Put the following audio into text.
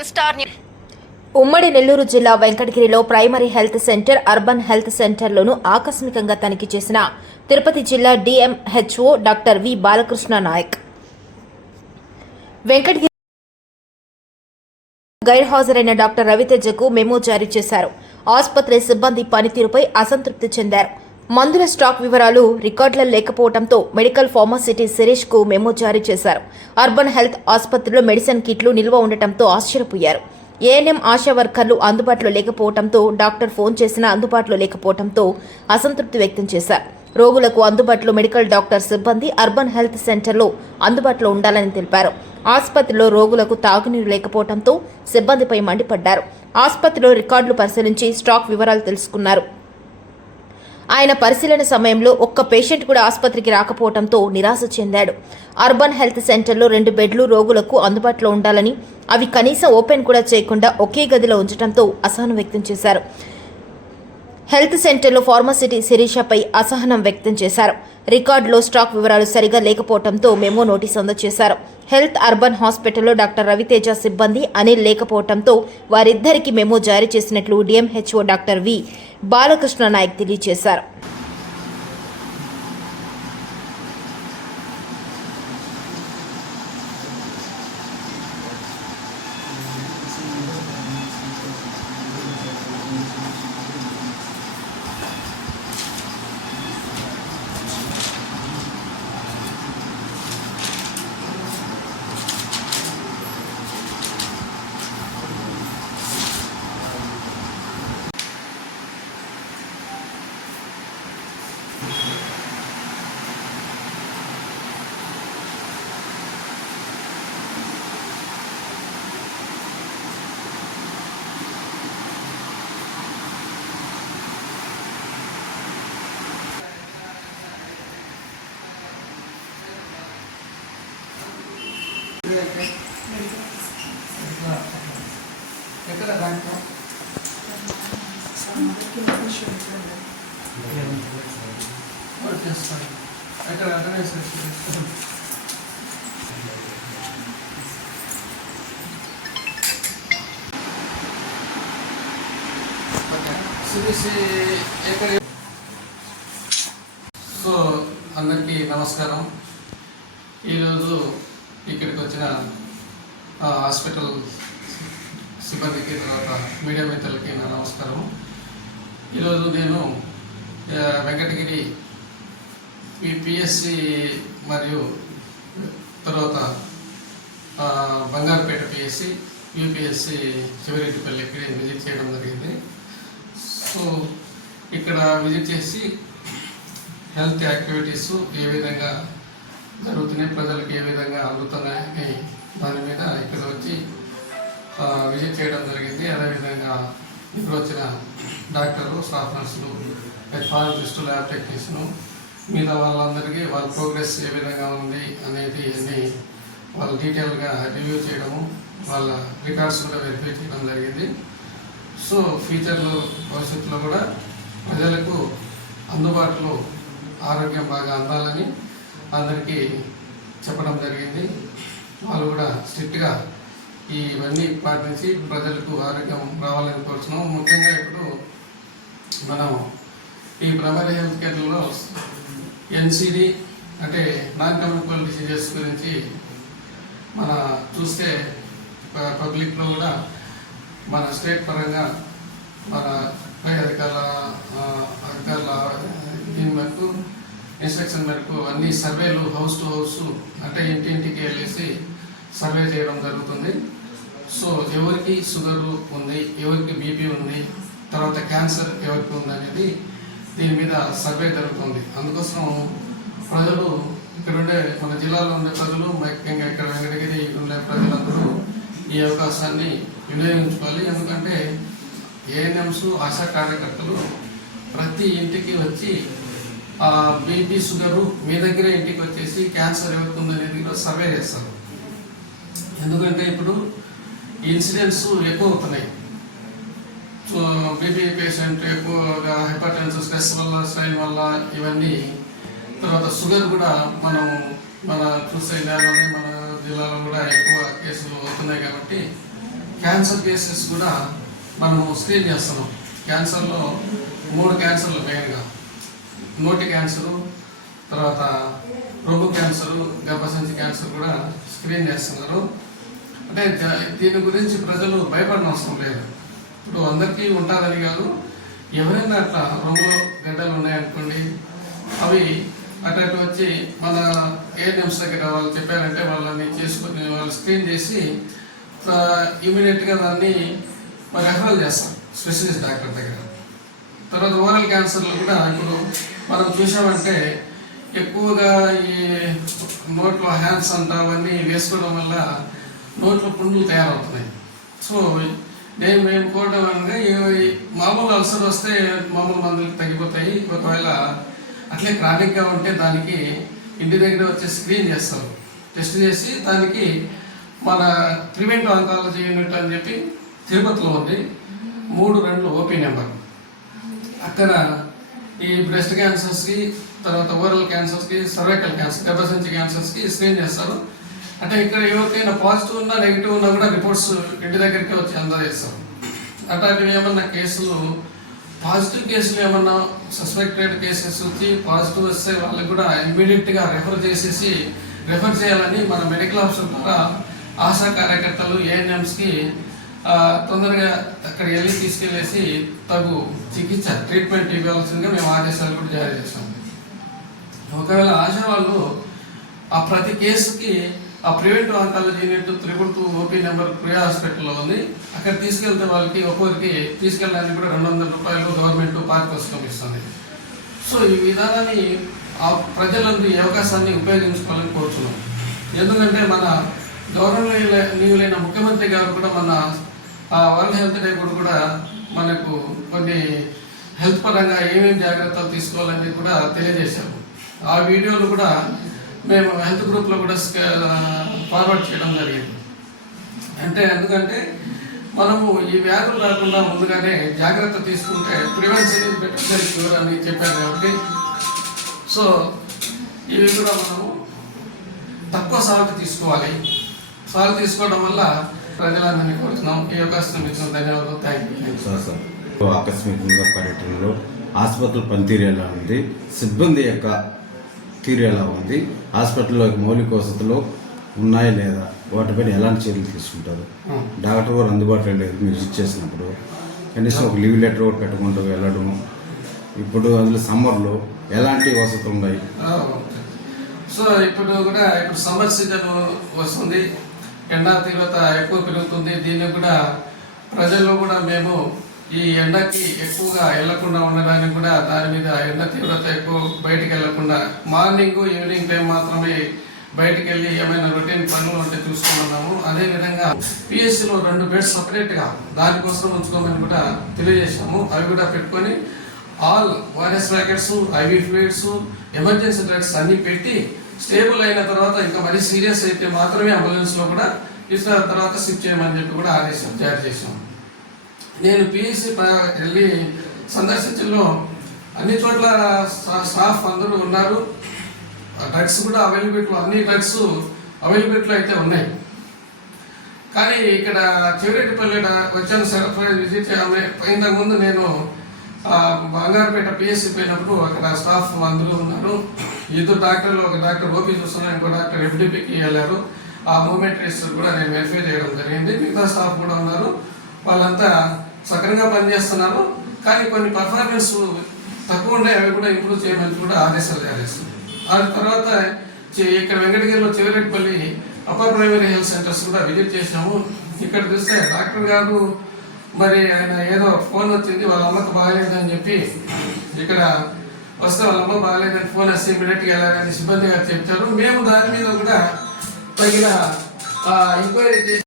Seven star ఉమ్మడి నెల్లూరు జిల్లా వెంకటగిరిలో primary health centre urban health సెంటర్లను ఆకస్మికంగా తనిఖీ చేసిన తిరుపతి జిల్లా DMHO doctor V Balakrishna Naik. Venkatagiri గైర్హాజరైన doctor రవితేజకు మెమో జారీ చేశారు. ఆసుపత్రి సిబ్బంది పనితీరుపై అసంతృప్తి చెందారు. మందుల స్టాక్ వివరాలు రికార్డులలో లేకపోవడంతో మెడికల్ ఫార్మాసిటీ శిరీష్కు మెమో జారీ చేశారు. అర్బన్ హెల్త్ ఆసుపత్రిలో మెడిసిన్ కిట్లు నిల్వ ఉండటంతో ఆశ్చర్యపోయారు. ఏఎన్ఎం ఆశా వర్కర్లు అందుబాటులో లేకపోవడంతో డాక్టర్ ఫోన్ చేసినా అందుబాటులో లేకపోవడంతో అసంతృప్తి వ్యక్తం చేశారు. రోగులకు అందుబాటులో మెడికల్ డాక్టర్ సిబ్బంది అర్బన్ హెల్త్ సెంటర్లో అందుబాటులో ఉండాలని తెలిపారు. ఆసుపత్రిలో రోగులకు తాగునీరు లేకపోవడంతో సిబ్బందిపై మండిపడ్డారు. ఆసుపత్రిలో రికార్డులు పరిశీలించి స్టాక్ వివరాలు తెలుసుకున్నారు. ఆయన పరిశీలన సమయంలో ఒక్క పేషెంట్ కూడా ఆసుపత్రికి రాకపోవడంతో నిరాశ చెందాడు. అర్బన్ హెల్త్ సెంటర్లో రెండు బెడ్లు రోగులకు అందుబాటులో ఉండాలని అవి కనీసం ఓపెన్ కూడా చేయకుండా ఒకే గదిలో ఉంచడంతో అసహనం వ్యక్తం చేశారు. హెల్త్ సెంటర్లో ఫార్మసిటీ శిరీషపై అసహనం వ్యక్తం చేశారు. రికార్డులో స్టాక్ వివరాలు సరిగా లేకపోవడంతో మెమో నోటీస్ అందజేశారు. హెల్త్ అర్బన్ హాస్పిటల్లో డాక్టర్ రవితేజ సిబ్బంది అనిల్ లేకపోవడంతో వారిద్దరికి మెమో జారీ చేసినట్లు DMHO doctor V Balakrishna Naik తెలియజేశారు. చేస్తాను సిబిసి సో అందరికీ నమస్కారం. ఈరోజు ఇక్కడికి వచ్చిన హాస్పిటల్ సిబ్బందికి తర్వాత మీడియా మిత్రులకి నా నమస్కారం ఈరోజు నేను వెంకటగిరి ఈ పిఎస్సి మరియు తర్వాత బంగారుపేట పిఎస్సి యూపిఎస్సి ఇక్కడ విజిట్ చేయడం జరిగింది. సో ఇక్కడ విజిట్ చేసి హెల్త్ యాక్టివిటీస్ ఏ విధంగా జరుగుతున్నాయి ప్రజలకు ఏ విధంగా అందుతున్నాయని దాని మీద ఇక్కడ వచ్చి విజిట్ చేయడం జరిగింది. అదేవిధంగా ఇక్కడ వచ్చిన డాక్టర్లు స్టాఫ్ నర్సులు ఫార్మసిస్టు ల్యాబ్ టెక్నీషియను మిగతా వాళ్ళందరికీ వాళ్ళ ప్రోగ్రెస్ ఏ విధంగా ఉంది అనేది అన్ని వాళ్ళు డీటెయిల్గా రివ్యూ చేయడము వాళ్ళ రికార్డ్స్ కూడా వెరిఫై చేయడం జరిగింది. సో ఫ్యూచర్లో భవిష్యత్తులో కూడా ప్రజలకు అందుబాటులో ఆరోగ్యం బాగా అందాలని అందరికీ చెప్పడం జరిగింది. వాళ్ళు కూడా స్ట్రిక్ట్గా ఇవన్నీ పాటించి ప్రజలకు ఆరోగ్యం రావాలని కోరుతున్నాం ముఖ్యంగా ఇప్పుడు మనం ఈ ప్రైమరీ హెల్త్ కేర్లో ఎన్సిడి అంటే నాన్ కమ్యూనికల్ డిసీజెస్ గురించి మన చూస్తే ప- పబ్లిక్లో కూడా మన స్టేట్ పరంగా మన పై అధికారుల అధికారుల దీని మేరకు ఇన్స్ట్రక్షన్ మేరకు అన్ని సర్వేలు హౌస్ టు హౌస్ అంటే ఇంటింటికి వెళ్ళేసి సర్వే చేయడం జరుగుతుంది. సో ఎవరికి షుగర్ ఉంది ఎవరికి బీపీ ఉంది తర్వాత క్యాన్సర్ ఎవరికి ఉంది అనేది దీని మీద సర్వే జరుగుతుంది. అందుకోసం ప్రజలు ఇక్కడ ఉండే మన జిల్లాలో ఉండే ప్రజలు ముఖ్యంగా ఇక్కడ వెంకటగిరి ఉండే ప్రజలందరూ ఈ అవకాశాన్ని వినియోగించుకోవాలి. ఎందుకంటే ఏఎన్ఎంస్ ఆశా కార్యకర్తలు ప్రతి ఇంటికి వచ్చి బీపీ షుగరు మీ దగ్గర ఇంటికి వచ్చేసి క్యాన్సర్ ఎవరికి ఉందనేది కూడా సర్వే చేస్తారు. ఎందుకంటే ఇప్పుడు ఇన్సిడెంట్స్ ఎక్కువ అవుతున్నాయి. సో బీపీ పేషెంట్ ఎక్కువగా హైపర్ టెన్షన్ స్ట్రెస్ వల్ల స్ట్రైన్ వల్ల ఇవన్నీ తర్వాత షుగర్ కూడా మనం మన చూసే నేలని మన జిల్లాలో కూడా ఎక్కువ కేసులు అవుతున్నాయి కాబట్టి క్యాన్సర్ కేసెస్ కూడా మనము స్క్రీన్ చేస్తున్నాం. క్యాన్సర్లో మూడు క్యాన్సర్లు మెయిన్గా. నోటి క్యాన్సరు తర్వాత రొమ్ము క్యాన్సరు గర్భసంచి క్యాన్సర్ కూడా స్క్రీన్ చేస్తున్నారు. అంటే ద- దీని గురించి ప్రజలు భయపడిన అవసరం లేదు. ఇప్పుడు అందరికీ ఉంటుందని కాదు ఎవరైనా అట్లా రొమ్ములో గడ్డలు ఉన్నాయనుకోండి అవి అటు అటు వచ్చి మన ఏఎన్ఎంస్ దగ్గర వాళ్ళు చెప్పారంటే వాళ్ళని చేసుకుని వాళ్ళు స్క్రీన్ చేసి ఇమీడియట్గా దాన్ని రెఫరల్ చేస్తాం స్పెషలిస్ట్ డాక్టర్ దగ్గర. తర్వాత ఓరల్ క్యాన్సర్లు కూడా ఇప్పుడు మనం చూసామంటే ఎక్కువగా ఈ నోట్లో హ్యాండ్స్ అంట అవన్నీ వేసుకోవడం వల్ల నోట్లో పుండ్లు తయారవుతున్నాయి. సో నేను మేము కోరడం అనగా ఈ మామూలు అల్సర్ వస్తే మామూలు మందులు తగ్గిపోతాయి. ఒకవేళ అట్లే క్రానిక్గా ఉంటే దానికి ఇంటి దగ్గర వచ్చి స్క్రీన్ చేస్తారు. టెస్ట్ చేసి దానికి మన ప్రివెంట్ ఆంకాలజీ యూనిట్ అని చెప్పి తిరుపతిలో ఉంది. మూడు రెండు ఓపీ నెంబర్. అక్కడ ఈ బ్రెస్ట్ క్యాన్సర్స్కి తర్వాత ఓరల్ క్యాన్సర్స్కి సర్వైకల్ క్యాన్సర్ గర్భసంచి క్యాన్సర్స్కి స్క్రీన్ చేస్తారు. అంటే ఇక్కడ ఎవరికైనా పాజిటివ్ ఉన్నా నెగిటివ్ ఉన్నా కూడా రిపోర్ట్స్ ఇంటి దగ్గరికి వచ్చి అందజేస్తాం అట్లాంటివి ఏమన్నా కేసులు పాజిటివ్ కేసులు ఏమన్నా సస్పెక్టెడ్ కేసెస్ వచ్చి పాజిటివ్ వస్తే వాళ్ళకి కూడా ఇమ్మీడియట్గా రెఫర్ చేసేసి రెఫర్ చేయాలని మన మెడికల్ ఆఫీసర్ ద్వారా ఆశా కార్యకర్తలు ఏఎన్ఎంస్కి తొందరగా అక్కడ వెళ్ళి తీసుకెళ్ళేసి తగు చికిత్స ట్రీట్మెంట్ ఇవ్వాల్సిందిగా మేము ఆదేశాలు కూడా జారీ చేస్తాం ఒకవేళ ఆశా వాళ్ళు ఆ ప్రతి కేసుకి ఆ private oncology unit triple two OP number Priya హాస్పిటల్లో ఉంది. అక్కడ తీసుకెళ్తే వాళ్ళకి ఒక్కొక్కరికి తీసుకెళ్ళడానికి కూడా రెండు వందల రూపాయలు గవర్నమెంట్ పారితోషికం ఇస్తుంది సో ఈ విధానాన్ని ఆ ప్రజలందరూ ఈ అవకాశాన్ని ఉపయోగించుకోవాలని కోరుతున్నాం. ఎందుకంటే మన గౌరవనీయులైన ముఖ్యమంత్రి గారు కూడా మన వరల్డ్ హెల్త్ డే కూడా కూడా మనకు కొన్ని హెల్త్ పరంగా ఏమేమి జాగ్రత్తలు తీసుకోవాలని కూడా తెలియజేశారు. ఆ వీడియోలు కూడా మేము హెల్త్ గ్రూప్లో కూడా ఫార్వర్డ్ చేయడం జరిగింది. అంటే ఎందుకంటే మనము ఈ వ్యాధులు రాకుండా ముందుగానే జాగ్రత్త తీసుకుంటే ప్రివెన్షన్ ఇస్ బెటర్ క్యూర్ అని చెప్పారు కాబట్టి సో ఇవి కూడా మనము తక్కువ సాల్ట్ తీసుకోవాలి. సాల్ట్ తీసుకోవడం వల్ల ప్రజలందరినీ కోరుతున్నాం. ఈ అవకాశం ఇచ్చిన ధన్యవాదాలు. థ్యాంక్ యూ సార్ సార్ ఆకస్మికంగా పర్యటనలో ఆసుపత్రి పనితీరేలా ఉంది? సిబ్బంది యొక్క తీరు ఎలా ఉంది. హాస్పిటల్లో మౌలిక వసతులు ఉన్నాయా లేదా? వాటిపైన ఎలాంటి చర్యలు తీసుకుంటారు? డాక్టర్ గారు అందుబాటులో లేదు మీరు విజిట్ చేసినప్పుడు. కనీసం ఒక లీవ్ లెటర్ కూడా పెట్టుకుంటూ వెళ్ళడం. ఇప్పుడు అందులో సమ్మర్లో ఎలాంటి వసతులు ఉన్నాయి. సో ఇప్పుడు కూడా ఇప్పుడు సమ్మర్ సీజన్ వస్తుంది. ఎండ తీవ్రత ఎక్కువ పెరుగుతుంది. దీనికి కూడా ప్రజల్లో కూడా మేము ఈ ఎండకి ఎక్కువగా వెళ్ళకుండా ఉండడానికి కూడా దాని మీద ఎండ తీవ్రత ఎక్కువ బయటికి వెళ్ళకుండా మార్నింగ్ ఈవినింగ్ టైం మాత్రమే బయటికి వెళ్ళి ఏమైనా రొటీన్ పనులు ఉంటే చూసుకున్నాము అదే విధంగా PSC లో రెండు బెడ్స్ సపరేట్గా దానికోసం ఉంచుకోమని కూడా తెలియజేశాము. అవి కూడా పెట్టుకొని all virus packets IV fluids emergency drugs అన్ని పెట్టి స్టేబుల్ అయిన తర్వాత ఇంకా మరీ సీరియస్ అయితే మాత్రమే అంబులెన్స్లో కూడా తీసుకున్న తర్వాత షిఫ్ట్ చేయమని చెప్పి కూడా ఆదేశం జారీ చేశాము. నేను పిఎస్సి వెళ్ళి సందర్శించడంలో అన్ని చోట్ల స్టాఫ్ అందరూ ఉన్నారు. డ్రగ్స్ కూడా అవైలబిలిటీ అన్ని డ్రగ్స్ అవైలబిలిటీలో అయితే ఉన్నాయి. కానీ ఇక్కడ చివరెడ్డిపల్లి వచ్చాను సరఫరా విజిట్ ఇంతకుముందు ముందు నేను బంగారుపేట పిఎస్సి పోయినప్పుడు అక్కడ స్టాఫ్ అందరూ ఉన్నారు. ఇద్దరు డాక్టర్లు ఒక డాక్టర్ ఓపీ చూస్తున్నారు ఇంకో డాక్టర్ ఎఫ్డిపికి వెళ్ళారు. ఆ మూమెంట్ రిజిస్టర్ కూడా నేను వెరిఫై చేయడం జరిగింది. మిగతా స్టాఫ్ కూడా ఉన్నారు. వాళ్ళంతా సక్రంగా పనిచేస్తున్నారు. కానీ కొన్ని పర్ఫార్మెన్స్ తక్కువ ఉండే అవి కూడా ఇంప్రూవ్ చేయమని కూడా ఆదేశాలు జారీ ఆ తర్వాత ఇక్కడ వెంకటగిరిలో Chivareddipalli upper primary health centers కూడా విజిట్ చేసాము ఇక్కడ చూస్తే డాక్టర్ గారు మరి ఆయన ఏదో ఫోన్ వచ్చింది వాళ్ళ అమ్మకి బాగలేదని చెప్పి ఇక్కడ వస్తే వాళ్ళ అమ్మ బాగలేదని ఫోన్ వస్తే ఇమీడియట్గా వెళ్ళాలని సిబ్బంది గారు చెప్తారు. మేము దాని మీద కూడా తగిన ఎంక్వైరీ చేసి